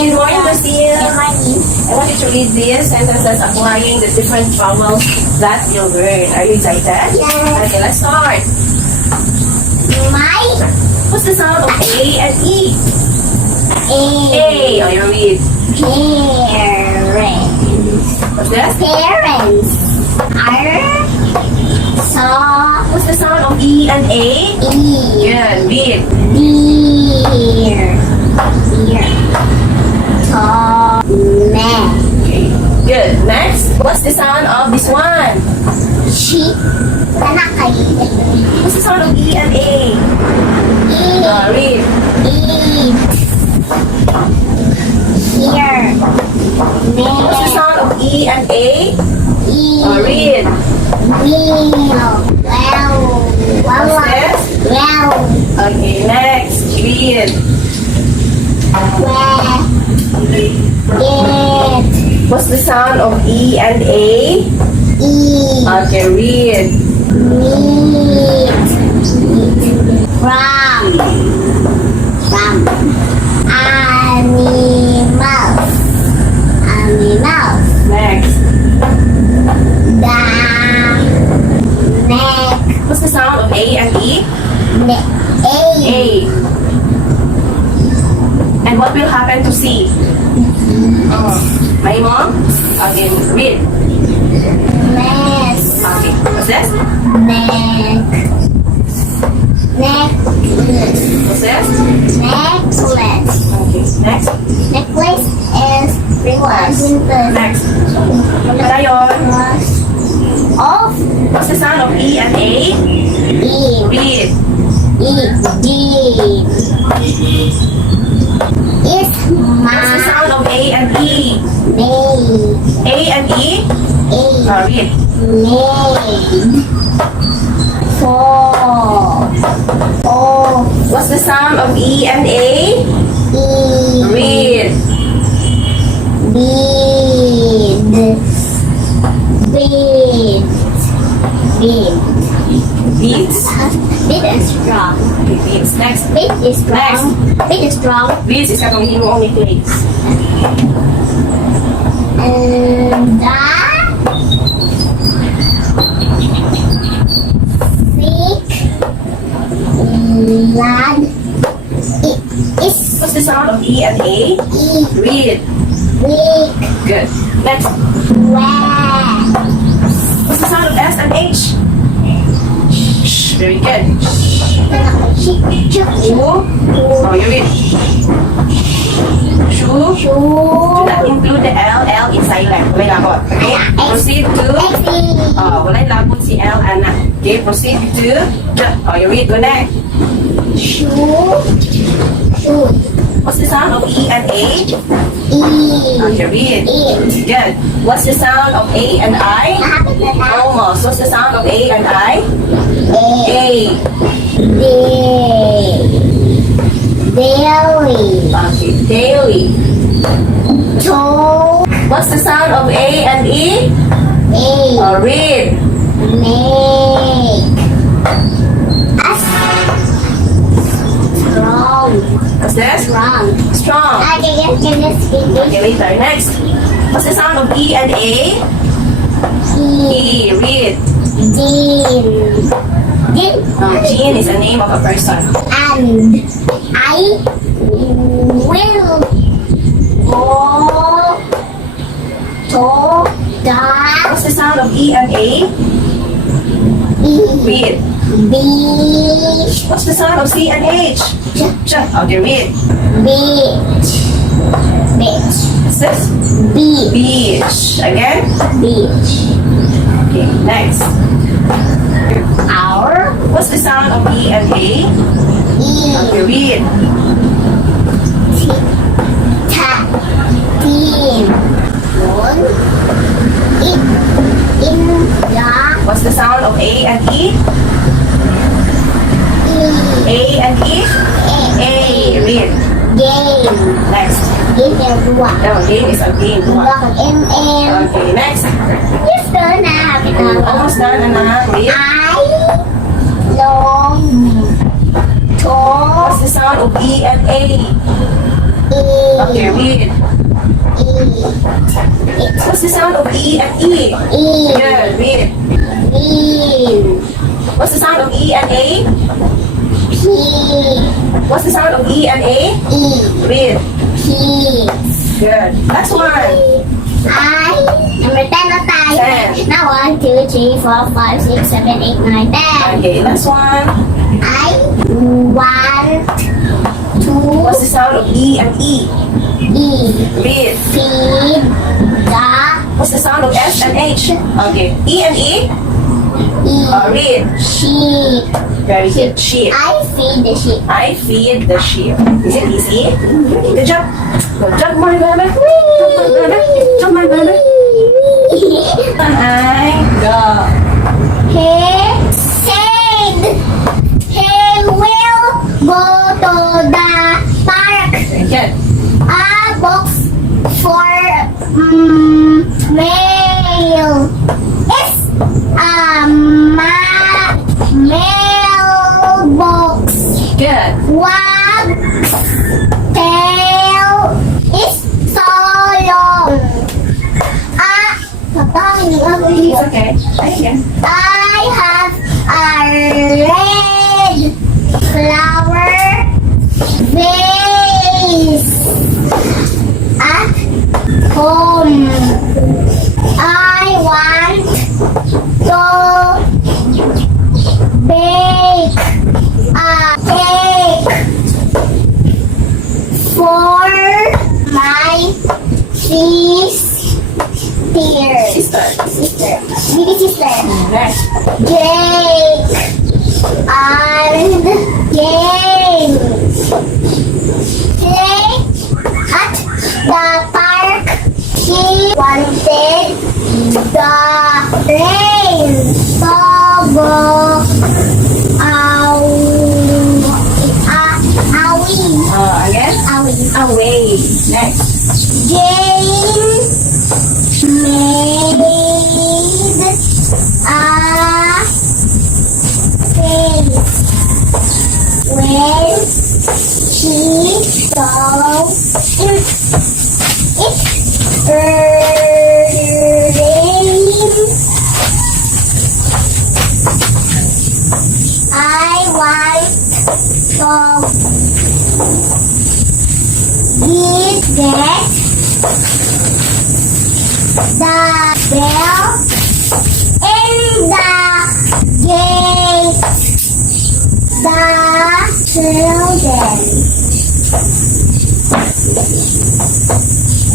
Good morning, Lucille. Good morning. I want you to read these sentences applying the different vowels that you learn. Are you excited? Yes. Okay, let's start. My What's the sound of A and E? A. Oh, you read. parents. What's this? Parents are saw What's the sound of E and A? E Good. Read. deer deer saw man Okay. Good. Next. What's the sound of this one? sheep anak kayo What's the sound of E and A? Read. eat here What's the man sound of E and A? eat Read. meal wow What's wow this? wow Okay. Next. Read. where get What's the sound of E and A? eat Okay. Read. meat from animals animals Next. the neck What's the sound of A and E? A And what will happen to C? My mom? Okay, read. mess Okay, what's this? neck necklace What's this? necklace Okay, next. necklace is Necklace. winter Next. Ano yun? of What's the sound of E and A? E Read. E D is What's the my sound of A and E? name A and E? Read. name for of What's the sound of E and A? E Read. bead bead Beats. bead is strong Okay, beats. Next. bead is strong bead is strong Beats is katong himo ang necklace. and thick blood is What's the sound of E and A? E Read. weak Good. Next. where What's the sound of S and H? Shh. Very good. Shoe. Oh, you read. Shoe. Do not include the L. L is silent. Walay labot. Okay? Proceed to... walay labot si L, anak. Okay? Proceed to... Oh, you read. Go next. What's the sound of E and A? Okay, read. Good. What's the sound of A and I? Almost. What's the sound of A and I? A. Daily Okay, daily. toe What's the sound of A and E? Read. make us strong What's this? strong Strong. can you speak Okay, later. Next. What's the sound of E and A? E. Read. Jean is the name of a person. and I will go to the What's the sound of E and A? Read. beach What's the sound of C and H? Okay, read. beach beach What's this? beach Beach. Again? beach Okay, next. our What's the sound of E and A? Okay, read. team one in the What's the sound of A and E? A and E? A. Read. game Next. game dua No, game is a game. dua kang Okay, next. yes na Almost done, anak. Read. I long to What's the sound of E and A? Okay, read. What's the sound of E and E? Good, read. What's the sound of E and A? What's the sound of E and A? Read. Good. Next one. Number 10 na tayo. 10. Now 1, 2, 3, 4, 5, 6, 7, 8, 9, 10. Okay, next one. I want to What's the sound of E and E? Read. feed the What's the sound of S and H? Okay. E and E? Read. sheep. Very good. Sheep. I feed the sheep. I feed the sheep. Is it easy? Good job. Good job, my baby. Good job, my baby. I go. He said he will go to the park. Very good. A box for mail. It's a mailbox. Good. Wag's tail is so long. It's okay. Thank you. I have a red flower vase at home. I want to bake a cake for my Sister. baby sister. Next. Jake and James play at the park. She wanted the rain to go Again. Away. Next. James made a face when she saw it. It rained. I want to get the bell in the gate. The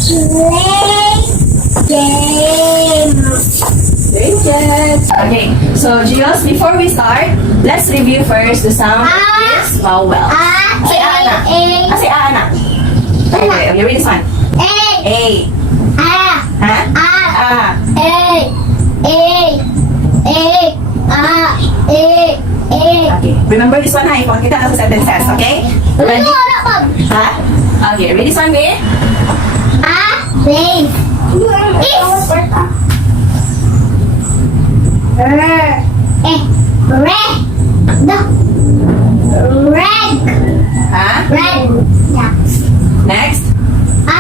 children play games. Very good. Okay, so Gios, before we start, let's review first the sound Ah. of this vowel. Say Ana. Say Ana. Okay, okay, read this one. A. Ha? Ah. Okay, remember this one ha, ipakita na sa sentences, okay? Ready? Ha? Okay, read this one, me. Ha? Next. Ha?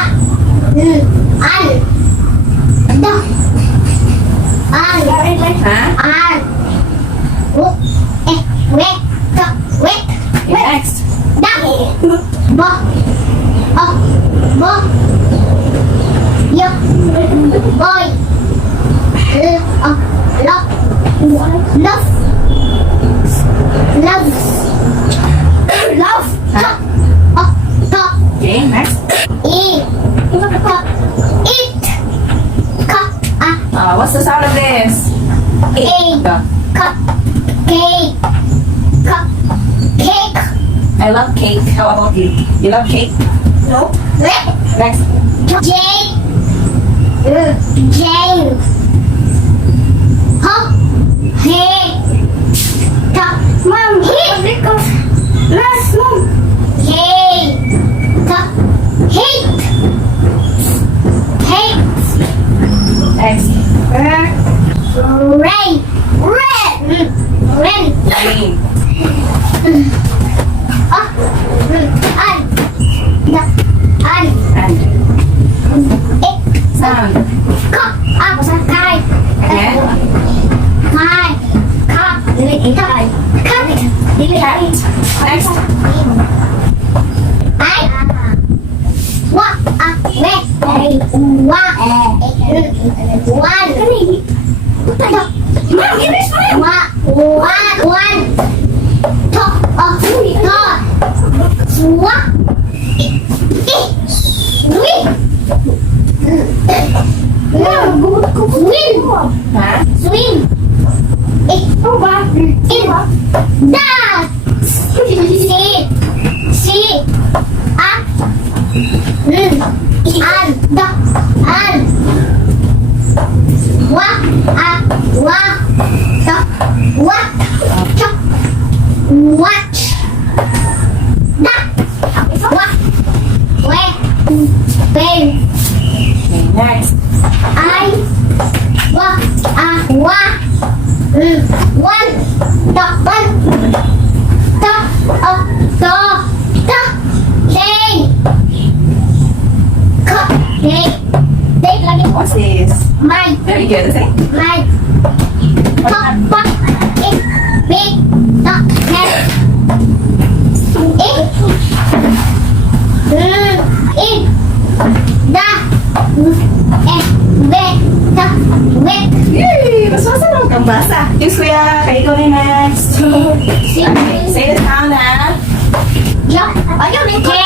Okay, next. Okay, next. What's the sound of this? Cake. I love cake. How about you? You love cake? No. Next. James. Hop. Hey. Top. Mom. Hey. Last mom. Hey. Top. Hate. Hate. Next. Rain. Red. Rain. Green. I Ha? Swim. Da. Si. An. Da. An. Wa. Wa. Da. Wa. Cha. Watch. Da. Wa. We. Ben. Okay, next. I. Wa. Wa. One. Da. One. Da. Da. Da. Day. Cut. Day. Day lagi. What's this? My. Very good. Say. My. Top. Top. It. Big. Top. Head. It. In. Da. Be. Da. Wet. Yay! Mas masarap kang basa. Thanks, Kuya. Kaya ikaw na next. Okay, say the sound, ha? Ayaw lingkod.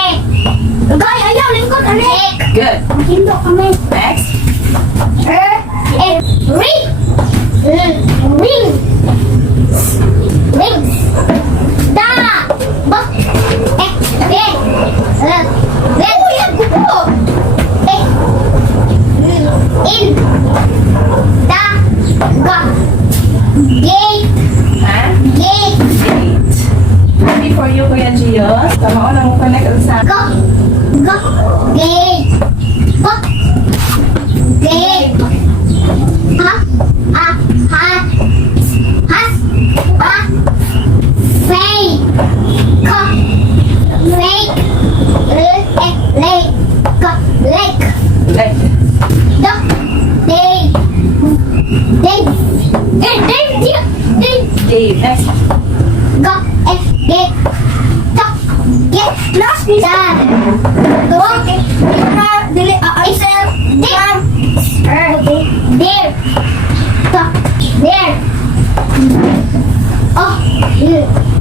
Guy, ayaw lingkod. Good. Hindo kami. Next. Ring. Ring. Ring. Da. Ba. Be. Be. Oh, yan ko. In. Da. Ga. Gate. Ha? Gate. Eight. Ready for you, Kuya Gios. Tama ko lang connect ang sound. Go. Go. Gate. Go. Gate. Ha. Ha. Has. Ha. Fake. Ka. Fake. Lake. Ka. Lake. Left. Duck. Day. Day. Day. Dave. Next. Go. Gate. Duck. Gate. Last is done. Go. Dili. Isel. There. There. Duck. There. Oh.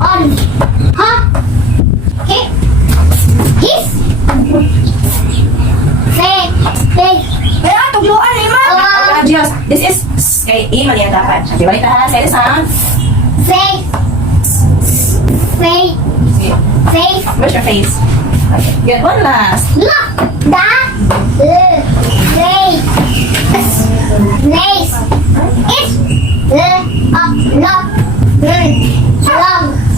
On. Ha. Hit. His. Fake. Fake. Kaya, tugluan, Ima. Kuya Gios, this is kay E, mali ang dapat. Okay, balik ha. Say the sound. Fake. Fake. Fake. Where's your face? Okay, good. One last. Look. Da. Fake. Lace. It's. Long. Long.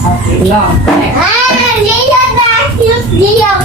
Okay, long. Next. Ah, Leo, that's you, Leo.